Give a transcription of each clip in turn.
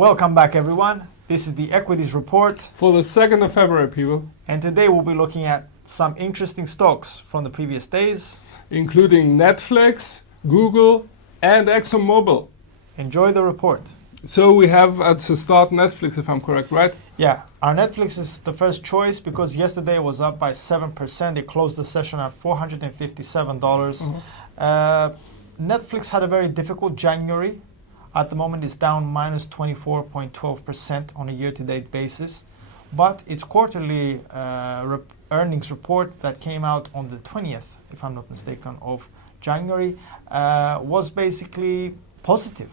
Welcome back, everyone. This is the Equities report. For the 2nd of February, people. And today we'll be looking at some interesting stocks from the previous days, including Netflix, Google, and Exxon Mobile. Enjoy the report. So we have at the start Netflix, if I'm correct, right? Yeah, our Netflix is the first choice because yesterday it was up by 7%. It closed the session at $457. Netflix had a very difficult January. At the moment, it's down minus 24.12% on a year-to-date basis. But its quarterly earnings report that came out on the 20th, if I'm not mistaken, of January, was basically positive.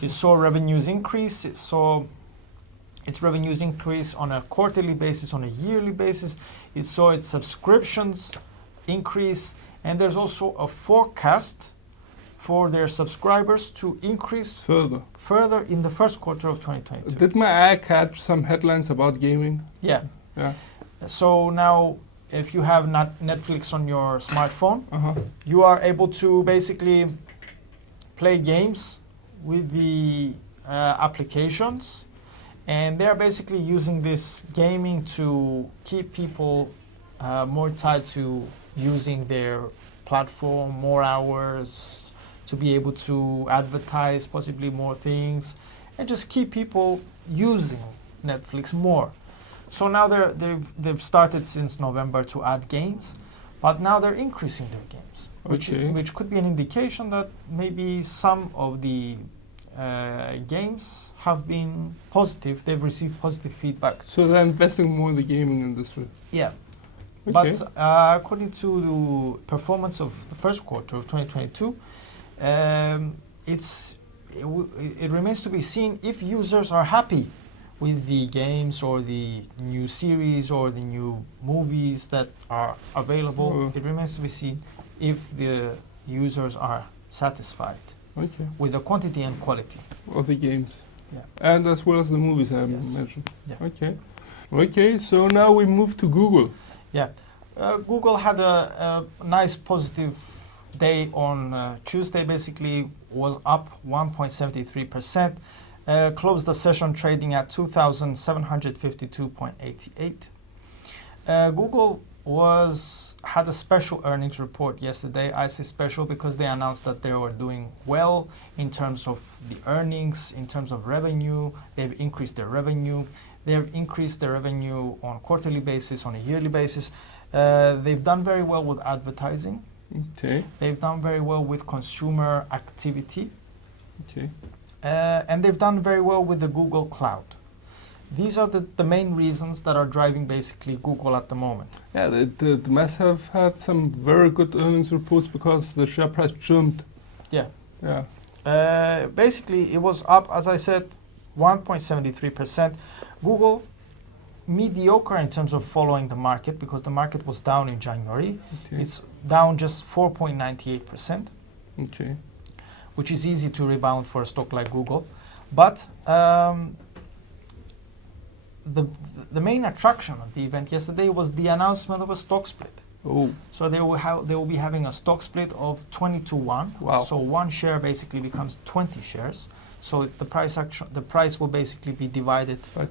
It saw revenues increase. It saw its revenues increase on a quarterly basis, on a yearly basis. It saw its subscriptions increase. And there's also a forecast for their subscribers to increase further in the first quarter of 2022. Did my eye catch some headlines about gaming? Yeah. So now, if you have Netflix on your smartphone, you are able to basically play games with the applications, and they're basically using this gaming to keep people more tied to using their platform, more hours, to be able to advertise possibly more things, and just keep people using Netflix more. So now they've started since November to add games, but now they're increasing their games, which could be an indication that maybe some of the games have been positive. They've received positive feedback. So they're investing more in the gaming industry. Yeah. Okay. But according to the performance of the first quarter of 2022, it remains to be seen if users are happy with the games or the new series or the new movies that are available. It remains to be seen if the users are satisfied with the quantity and quality of the games. Yeah. And as well as the movies I mentioned. Yeah. Okay, so now we move to Google. Yeah. Google had a nice positive day on Tuesday. Basically was up 1.73%, closed the session trading at 2,752.88. Google had a special earnings report yesterday. I say special because they announced that they were doing well in terms of the earnings, in terms of revenue. They've increased their revenue. They've increased their revenue on a quarterly basis, on a yearly basis. They've done very well with advertising. Okay. They've done very well with consumer activity. Okay. And they've done very well with the Google Cloud. These are the main reasons that are driving basically Google at the moment. Yeah, they must have had some very good earnings reports because the share price jumped. Yeah. Yeah. Basically, it was up, as I said, 1.73%. Google, mediocre in terms of following the market because the market was down in January. Okay. It's down just 4.98%. Okay. Which is easy to rebound for a stock like Google. But the main attraction of the event yesterday was the announcement of a stock split. Oh. So they will be having a stock split of 20-1. Wow. So one share basically becomes 20 shares. So the price will basically be divided by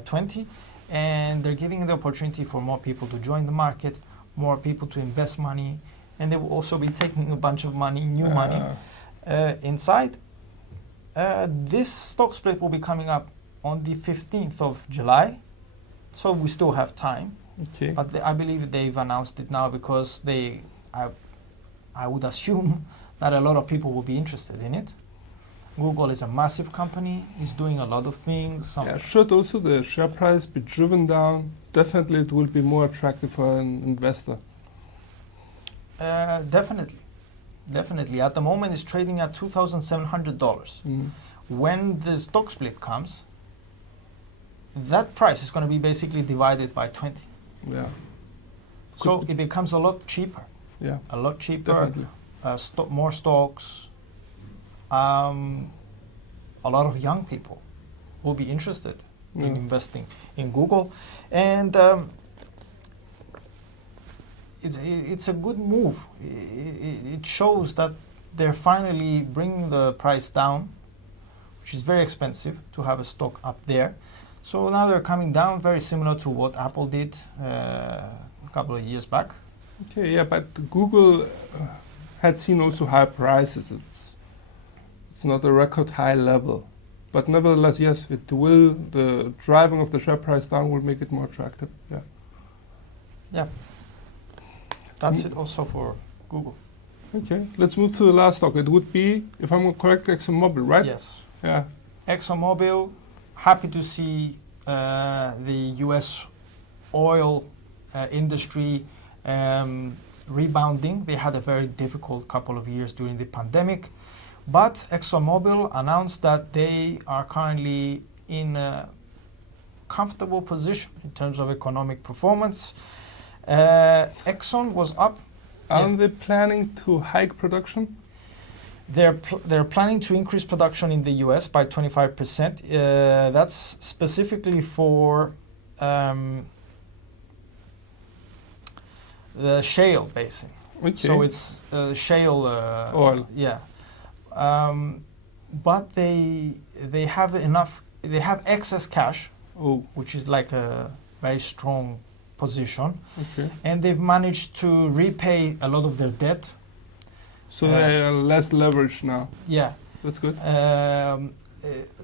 20. And they're giving the opportunity for more people to join the market, more people to invest money, and they will also be taking a bunch of money, new money, inside. This stock split will be coming up on the 15th of July, so we still have time. Okay. But I believe they've announced it now because I would assume that a lot of people will be interested in it. Google is a massive company, is doing a lot of things. Should also the share price be driven down? Definitely it will be more attractive for an investor. Definitely. At the moment it's trading at $2,700. When the stock split comes, that price is going to be basically divided by 20. Yeah. So it becomes a lot cheaper. Yeah. A lot cheaper. Definitely. More stocks. A lot of young people will be interested in investing in Google, and it's a good move. It shows that they're finally bringing the price down, which is very expensive to have a stock up there. So now they're coming down, very similar to what Apple did a couple of years back. Okay, yeah, but Google had seen also high prices. It's not a record high level. But nevertheless, yes, it will, the driving of the share price down will make it more attractive. Yeah. Yeah. That's it also for Google. Okay, let's move to the last stock. It would be, if I'm correct, Exxon Mobile, right? Yes. Yeah. Exxon Mobile, happy to see the US oil industry rebounding. They had a very difficult couple of years during the pandemic. But Exxon Mobile announced that they are currently in a comfortable position in terms of economic performance. Exxon was up. Aren't they planning to hike production? They're planning to increase production in the US by 25%. That's specifically for the shale basin. Okay. So it's shale oil. Yeah. But they have enough. They have excess cash, which is like a very strong position, Okay. and they've managed to repay a lot of their debt. So they are less leveraged now. Yeah. That's good.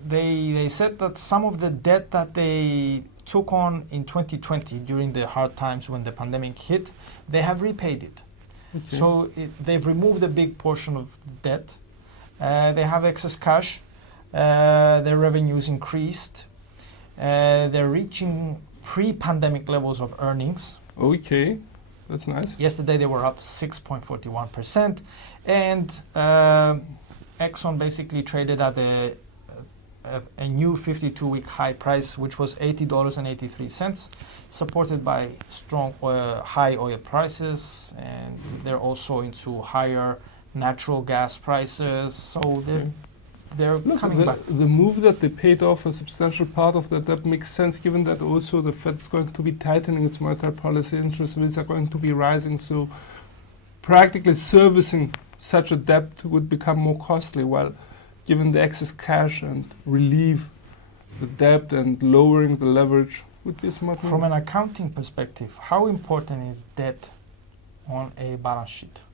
They said that some of the debt that they took on in 2020 during the hard times when the pandemic hit, they have repaid it. Okay. So they've removed a big portion of debt. They have excess cash. Their revenues increased. They're reaching pre-pandemic levels of earnings. Okay, that's nice. Yesterday they were up 6.41%, and Exxon basically traded at a new 52-week high price, which was $80.83, supported by strong high oil prices, and they're also into higher natural gas prices. So they're coming back. The move that they paid off a substantial part of that debt makes sense, given that also the Fed's going to be tightening its monetary policy, interest rates are going to be rising, so practically servicing such a debt would become more costly, while given the excess cash and relieve the debt and lowering the leverage would be a smart move. From an accounting perspective, how important is debt on a balance sheet?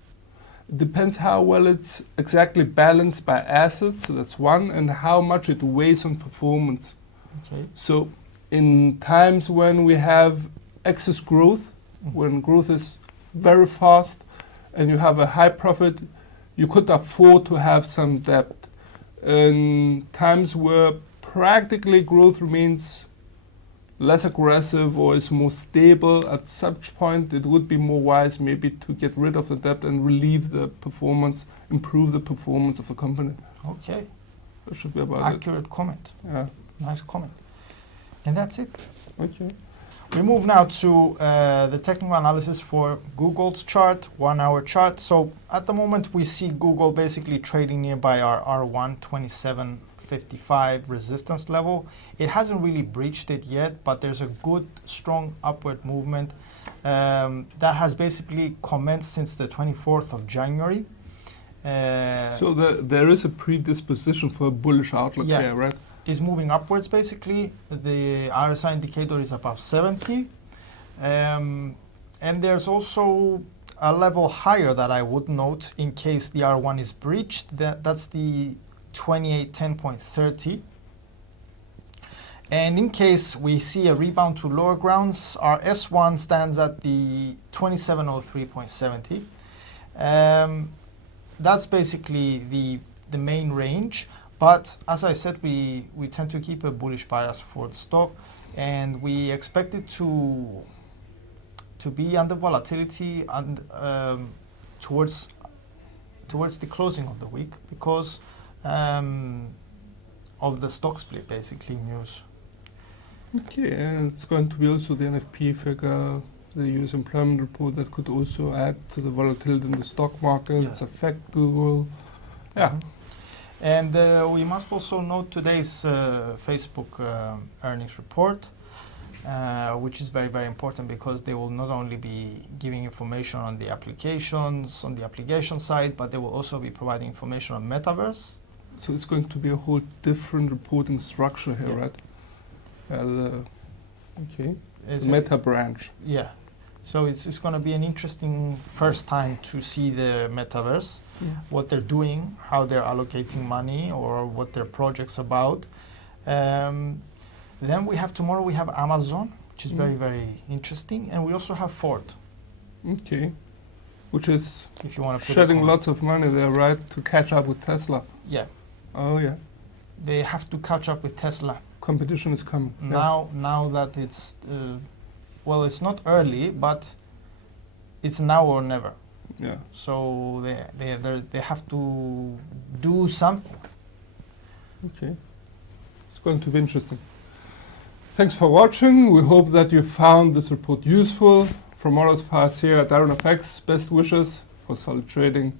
It depends how well it's exactly balanced by assets, so that's one, and how much it weighs on performance. Okay. So in times when we have excess growth, when growth is very fast and you have a high profit, you could afford to have some debt. In times where practically growth remains less aggressive or is more stable, at such point it would be more wise maybe to get rid of the debt and relieve the performance, improve the performance of the company. Okay. That should be about Accurate comment. Yeah. Nice comment. And that's it. Okay. We move now to the technical analysis for Google's chart, 1 hour chart. So at the moment we see Google basically trading nearby our R1 27.55 resistance level. It hasn't really breached it yet, but there's a good strong upward movement that has basically commenced since the 24th of January. So there is a predisposition for a bullish outlook here, right? Is moving upwards basically. The RSI indicator is above 70. And there's also a level higher that I would note in case the R1 is breached. That's the 2810.30. And in case we see a rebound to lower grounds, our S1 stands at the 2703.70. That's basically the main range. But as I said, we tend to keep a bullish bias for the stock, and we expect it to be under volatility and towards the closing of the week because of the stock split basically news. Okay, and it's going to be also the NFP figure, the US employment report that could also add to the volatility in the stock markets, affect Google. Yeah. Mm-hmm. And we must also note today's Facebook earnings report, which is very, very important because they will not only be giving information on the applications, on the application side, but they will also be providing information on Metaverse. So it's going to be a whole different reporting structure here, Yeah. right? Okay. It's The meta branch. Yeah. So it's going to be an interesting first time to see the metaverse, what they're doing, how they're allocating money, or what their project's about. Then tomorrow we have Amazon, which is very, very interesting. And we also have Ford, Okay. Which is if you want to put shedding lots of money there, right? To catch up with Tesla. Yeah. Oh, yeah. They have to catch up with Tesla. Competition is coming. Now that it's, well, it's not early, but it's now or never. Yeah. So they have to do something. Okay. It's going to be interesting. Thanks for watching. We hope that you found this report useful. From all of us here at IronFX, best wishes for solid trading.